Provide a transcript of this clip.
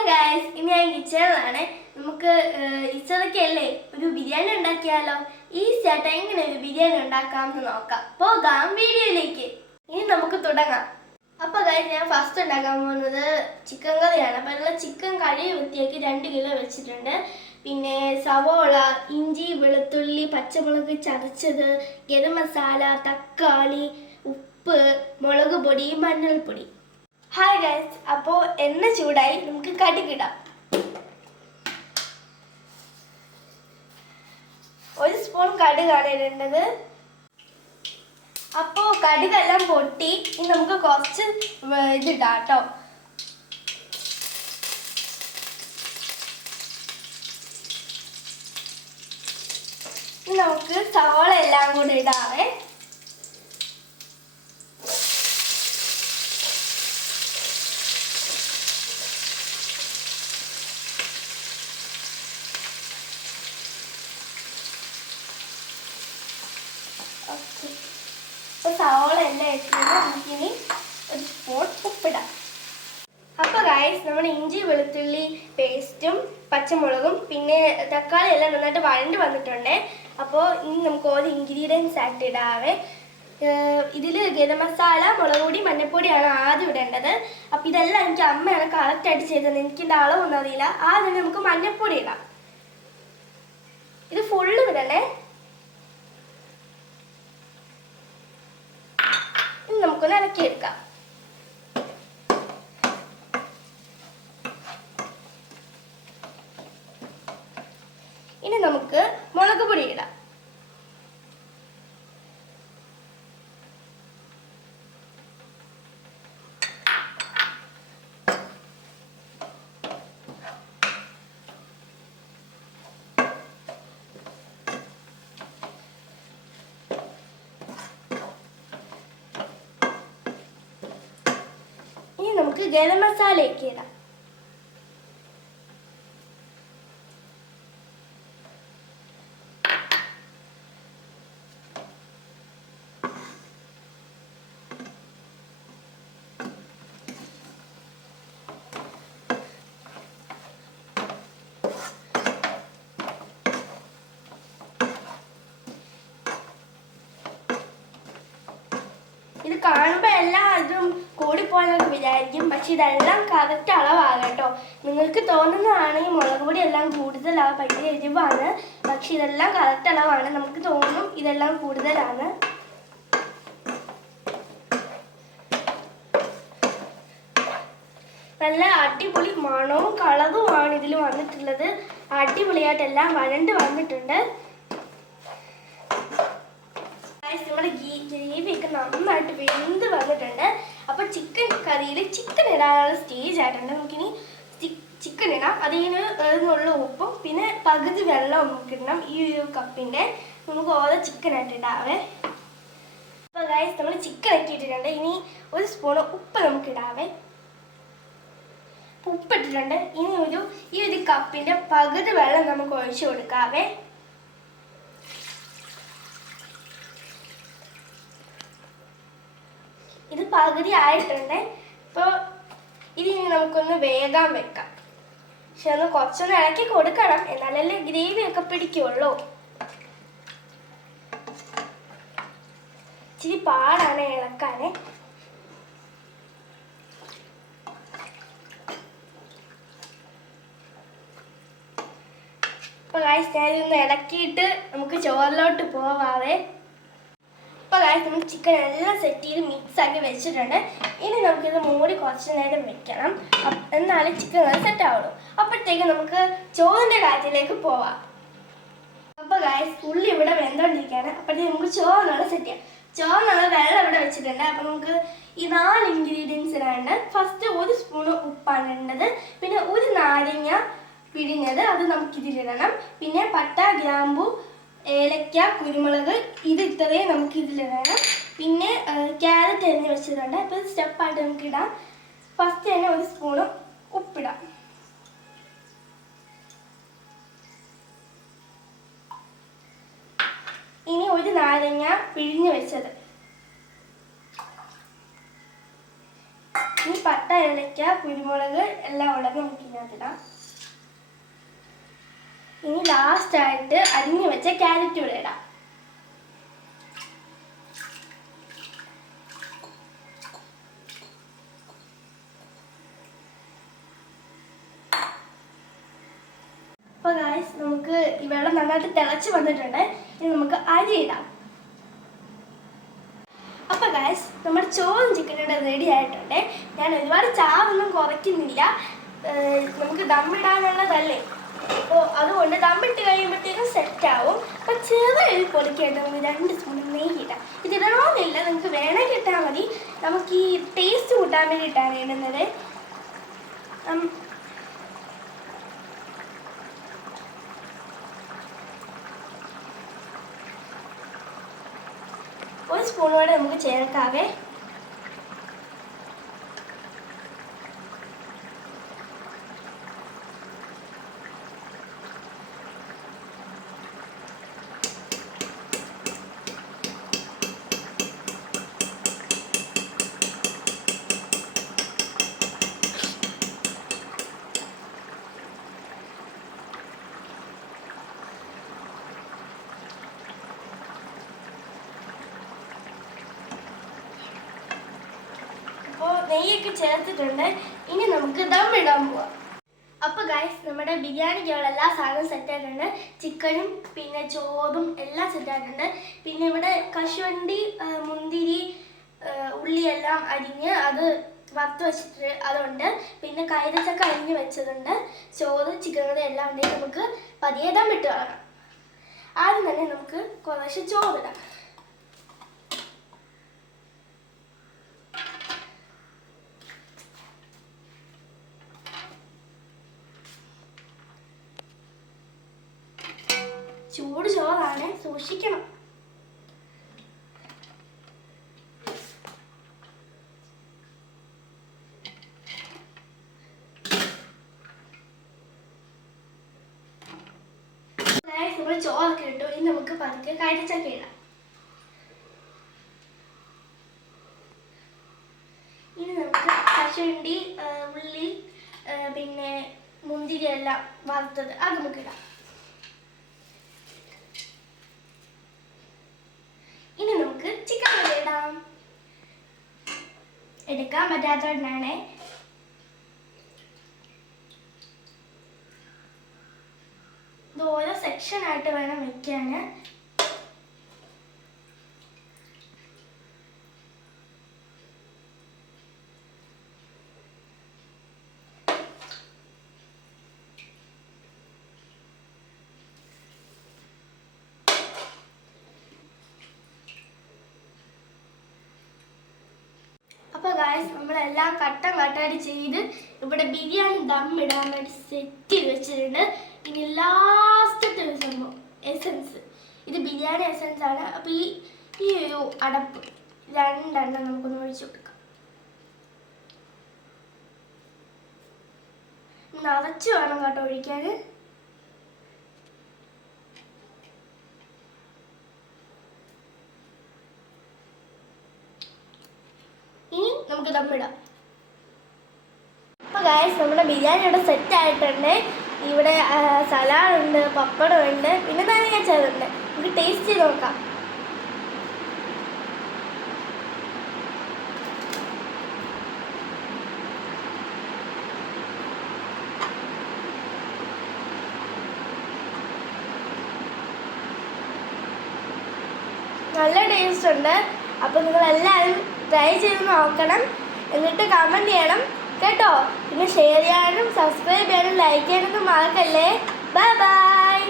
Hi guys, ഇന്ന് ഞാൻ കിച്ചണിലാണ്. നമുക്ക് ഈസ്റ്ററൊക്കെയല്ലേ, ഒരു ബിരിയാണി ഉണ്ടാക്കിയാലോ? ഈസി ആയിട്ട് എങ്ങനെ ഒരു ബിരിയാണി ഉണ്ടാക്കാമെന്ന് നോക്കാം. പോകാം വീഡിയോയിലേക്ക്. ഇനി നമുക്ക് തുടങ്ങാം. അപ്പോൾ ഗൈസ്, ഞാൻ ഫസ്റ്റ് ഉണ്ടാക്കാൻ പോകുന്നത് ചിക്കൻ കറിയാണ്. അപ്പോൾ അതിനുള്ള ചിക്കൻ കഴുകി വൃത്തിയാക്കി 2 കിലോ വെച്ചിട്ടുണ്ട്. പിന്നെ സവോള, ഇഞ്ചി, വെളുത്തുള്ളി, പച്ചമുളക് ചതച്ചത്, ഗരം മസാല, തക്കാളി, ഉപ്പ്, മുളക് പൊടി, മഞ്ഞൾപ്പൊടി. ഹായ് ഗൈസ്, അപ്പോൾ എണ്ണ ചൂടായി, നമുക്ക് കടുകിടാം. 1 സ്പൂൺ കടുകാണ് ഇടേണ്ടത്. അപ്പോൾ കടുകെല്ലാം പൊട്ടി, ഇനി നമുക്ക് കുറച്ച് ഇതിടാം കേട്ടോ. ഇനി നമുക്ക് സവോള എല്ലാം കൂടി ഇടാവേ. അപ്പോൾ സവോള എല്ലാം ഇട്ടിട്ട് നമുക്കിനി 1 സ്പൂൺ ഉപ്പിടാം. അപ്പോൾ ഗൈസ്, നമ്മൾ ഇഞ്ചി വെളുത്തുള്ളി പേസ്റ്റും പച്ചമുളകും പിന്നെ തക്കാളി എല്ലാം നന്നായിട്ട് വഴണ്ട് വന്നിട്ടുണ്ട്. അപ്പോൾ ഇനി നമുക്ക് ഓരോ ഇൻഗ്രീഡിയൻസ് ആയിട്ട് ഇടാവേ. ഇതിൽ ഗരം മസാല, മുളക് പൊടി, മഞ്ഞൾപ്പൊടിയാണ് ആദ്യം ഇടേണ്ടത്. അപ്പോൾ ഇതെല്ലാം എനിക്ക് അമ്മയാണ് കറക്റ്റായിട്ട് ചെയ്തത്, എനിക്കിൻ്റെ അളവൊന്നും അറിയില്ല. ആദ്യം നമുക്ക് മഞ്ഞൾപ്പൊടി ഇടാം. ഇത് ഫുള്ള് ഇടണേ. നമുക്കൊന്ന് ഇളക്കിയെടുക്കാം. ഇനി നമുക്ക് മുളക് പൊടി ഇടാം. നമുക്ക് ഗരം മസാലയൊക്കെ ഇടാം. ഇത് കാണുമ്പോൾ എല്ലാം ഇതും കൂടിപ്പോയെന്നൊക്കെ വിചാരിക്കും, പക്ഷെ ഇതെല്ലാം കറക്റ്റ് അളവാണ് കേട്ടോ. നിങ്ങൾക്ക് തോന്നുന്നതാണെങ്കിൽ മുളക് പൊടി എല്ലാം കൂടുതലാണ്, ഭയങ്കര എരിവാണ്. പക്ഷെ ഇതെല്ലാം കറക്റ്റ് അളവാണ്. നമുക്ക് തോന്നും ഇതെല്ലാം കൂടുതലാണ്. നല്ല അടിപൊളി മണവും കളറുമാണ് ഇതിൽ വന്നിട്ടുള്ളത്. അടിപൊളിയായിട്ടെല്ലാം വഴണ്ട് വന്നിട്ടുണ്ട്. നമ്മുടെ ഗ്രേവിയൊക്കെ നന്നായിട്ട് വെന്ത് വന്നിട്ടുണ്ട്. അപ്പോൾ ചിക്കൻ കറിയിൽ ചിക്കൻ ഇടാനുള്ള സ്റ്റേജ് ആയിട്ടുണ്ട്. നമുക്കിനി ചിക്കൻ ഇടാം. അതിനുള്ള ഉപ്പും പിന്നെ പകുതി വെള്ളം നമുക്ക് ഇടണം. ഈ ഒരു കപ്പിൻ്റെ നമുക്ക് ഓരോ ചിക്കനായിട്ട് ഇടാവേ. അപ്പോൾ ഗൈസ്, നമ്മൾ ചിക്കൻ ഒക്കെ ഇട്ടിട്ടുണ്ട്. ഇനി 1 സ്പൂണ് ഉപ്പ് നമുക്ക് ഇടാവേ. ഉപ്പിട്ടിട്ടുണ്ട്. ഇനി ഈ ഒരു കപ്പിൻ്റെ പകുതി വെള്ളം നമുക്ക് ഒഴിച്ചു കൊടുക്കാവേ. ഇത് പകുതി ആയിട്ടുണ്ട്. ഇപ്പോൾ ഇതിനി നമുക്കൊന്ന് വേഗം വെക്കാം. പക്ഷെ ഒന്ന് കുറച്ചൊന്ന് ഇളക്കി കൊടുക്കണം, എന്നാലല്ലേ ഗ്രേവിയൊക്കെ പിടിക്കുള്ളൂ. ഇച്ചിരി പാടാണ് ഇളക്കാൻ. ഇപ്പോൾ ഗൈസ്, ഞാനിതൊന്ന് ഇളക്കിയിട്ട് നമുക്ക് ചോറിലോട്ട് പോവാവേ. അപ്പോൾ ഗൈസ്, നമ്മൾ ചിക്കൻ എല്ലാം സെറ്റ് ചെയ്ത് മിക്സാക്കി വെച്ചിട്ടുണ്ട്. ഇനി നമുക്കിത് മൂടി കുറച്ച് നേരം വെക്കണം, എന്നാലും ചിക്കൻ അത് സെറ്റ് ആവുള്ളൂ. അപ്പോഴത്തേക്ക് നമുക്ക് ചോറിൻ്റെ കാര്യത്തിലേക്ക് പോവാം. അപ്പോൾ ഗൈസ്, ഉള്ളി ഇവിടെ വെന്തോണ്ടിരിക്കുകയാണ്. അപ്പോഴത്തേക്ക് നമുക്ക് ചോറിനുള്ള സെറ്റ് ചെയ്യാം. ചോറിനുള്ള വെള്ളം ഇവിടെ വെച്ചിട്ടുണ്ട്. അപ്പോൾ നമുക്ക് ഈ 4 ഇൻഗ്രീഡിയൻസ് ഇടാണ്ട്. ഫസ്റ്റ് 1 സ്പൂണ് ഉപ്പാണ് ഇടേണ്ടത്. പിന്നെ 1 നാരങ്ങ പിഴിഞ്ഞത്, അത് നമുക്കിതിലിടണം. പിന്നെ പട്ട, ഗ്രാമ്പു, ഏലക്ക, കുരുമുളക്, ഇത് ഇത്രയും നമുക്ക് ഇതിലിടണം. പിന്നെ ക്യാരറ്റ് അരിഞ്ഞ് വെച്ചിട്ടുണ്ട്. അപ്പോൾ സ്റ്റെപ്പായിട്ട് നമുക്ക് ഇടാം. ഫസ്റ്റ് തന്നെ 1 സ്പൂണ് ഉപ്പിടാം. ഇനി 1 നാരങ്ങ പിഴിഞ്ഞ് വെച്ചത്. ഇനി പട്ട, ഏലക്ക, കുരുമുളക് എല്ലാം ഉള്ളത് നമുക്കിടാം. ഇതിനകത്തിടാം. ഇനി ലാസ്റ്റായിട്ട് അരിഞ്ഞു വെച്ച ക്യാരറ്റ് ഇവിടെ ഇടാം. അപ്പോൾ ഗായ്സ് നമുക്ക് ഈ വെള്ളം നന്നായിട്ട് തിളച്ച് വന്നിട്ടുണ്ട്. ഇനി നമുക്ക് അരി ഇടാം. അപ്പോൾ ഗായ്സ് നമ്മുടെ ചോറും ചിക്കനും റെഡി ആയിട്ടുണ്ട്. ഞാൻ ഒരുപാട് ചാറൊന്നും കുറയ്ക്കുന്നില്ല, നമുക്ക് ദമ്മിടാനുള്ളതല്ലേ. അപ്പോൾ അതുകൊണ്ട് ദമ്മിട്ട് കഴിയുമ്പോഴത്തേക്കും സെറ്റാവും. അപ്പോൾ ചെറിയൊരു പൊടിക്കായിട്ട് നമുക്ക് 2 സ്പൂൺ നെയ്യ് ഇടാം. ഇത് ഇടണമെന്നില്ല, നിങ്ങൾക്ക് വേണമെങ്കിൽ ഇട്ടാൽ മതി. നമുക്ക് ഈ ടേസ്റ്റ് കൂട്ടാൻ വേണ്ടിയിട്ടാണ് ഇടുന്നത്. ഒരു സ്പൂണോടെ നമുക്ക് ചേർക്കാവേ. അപ്പോൾ നെയ്യൊക്കെ ചേർത്തിട്ടുണ്ട്. ഇനി നമുക്ക് ദമ്മിടാൻ പോവാം. അപ്പോൾ ഗൈസ് നമ്മുടെ ബിരിയാണിക്കുള്ള എല്ലാ സാധനവും സെറ്റായിട്ടുണ്ട്. ചിക്കനും പിന്നെ ചോറും എല്ലാം സെറ്റായിട്ടുണ്ട്. പിന്നെ ഇവിടെ കശുവണ്ടി, മുന്തിരി, ഉള്ളിയെല്ലാം അരിഞ്ഞ് അത് വറുത്ത് വെച്ചിട്ട് അതുണ്ട്. പിന്നെ കൈതച്ചക്ക അരിഞ്ഞ് വെച്ചതുണ്ട്. ചോറ്, ചിക്കൻ കറി എല്ലാം ഉണ്ടെങ്കിൽ നമുക്ക് പതിയെ ദമ്മിട്ട് കളയാം. ആദ്യം തന്നെ നമുക്ക് കുറച്ച് ചോറിടാം. ചൂട് ചോറാണ്, സൂക്ഷിക്കണം. നമ്മൾ ചോറൊക്കെ ഇട്ടു. ഇനി നമുക്ക് പതുക്കെ കൈതച്ചക്ക ഇടാം. ഇനി നമുക്ക് കശുവണ്ടി, ഉള്ളി, പിന്നെ മുന്തിരി എല്ലാം വറുത്തത് അത് നമുക്കിടാം. ഇനി നമുക്ക് ചിക്കൻ കറി ഇടാം. എടുക്കാൻ പറ്റാത്തതുകൊണ്ടാണ്. ഇത് ഓരോ സെക്ഷനായിട്ട് വേണം വെക്കാൻ. അപ്പോൾ ഗായ്സ് നമ്മളെല്ലാം കട്ടായിട്ട് ചെയ്ത് ഇവിടെ ബിരിയാണി ദമ്മിടാൻ വേണ്ടി സെറ്റ് ചെയ്ത് വെച്ചിട്ടുണ്ട്. ഇനി ലാസ്റ്റത്തെ ഒരു സംഭവം എസൻസ്. ഇത് ബിരിയാണി എസൻസ് ആണ്. അപ്പോൾ ഈ ഒരു അടപ്പ് 2 എണ്ണം നമുക്കൊന്ന് ഒഴിച്ചു കൊടുക്കാം. നിറച്ച് വേണം കേട്ടോ ഒഴിക്കാൻ. ഇനി നമുക്ക് ദമ്മിടാം. അപ്പോൾ ഗായ്സ് നമ്മുടെ ബിരിയാണി ഇവിടെ സെറ്റ് ആയിട്ടുണ്ട്. ഇവിടെ സലാഡുണ്ട്, പപ്പടമുണ്ട്, പിന്നെ നാരങ്ങാച്ചാറുണ്ട്. നമുക്ക് ടേസ്റ്റ് ചെയ്ത് നോക്കാം. നല്ല ടേസ്റ്റ് ഉണ്ട്. അപ്പോൾ നിങ്ങളെല്ലാവരും ട്രൈ ചെയ്ത് നോക്കണം. എന്നിട്ട് കമൻറ്റ് ചെയ്യണം കേട്ടോ. പിന്നെ ഷെയർ ചെയ്യാനും സബ്സ്ക്രൈബ് ചെയ്യാനും ലൈക്ക് ചെയ്യാനൊന്നും മറക്കല്ലേ. Bye bye.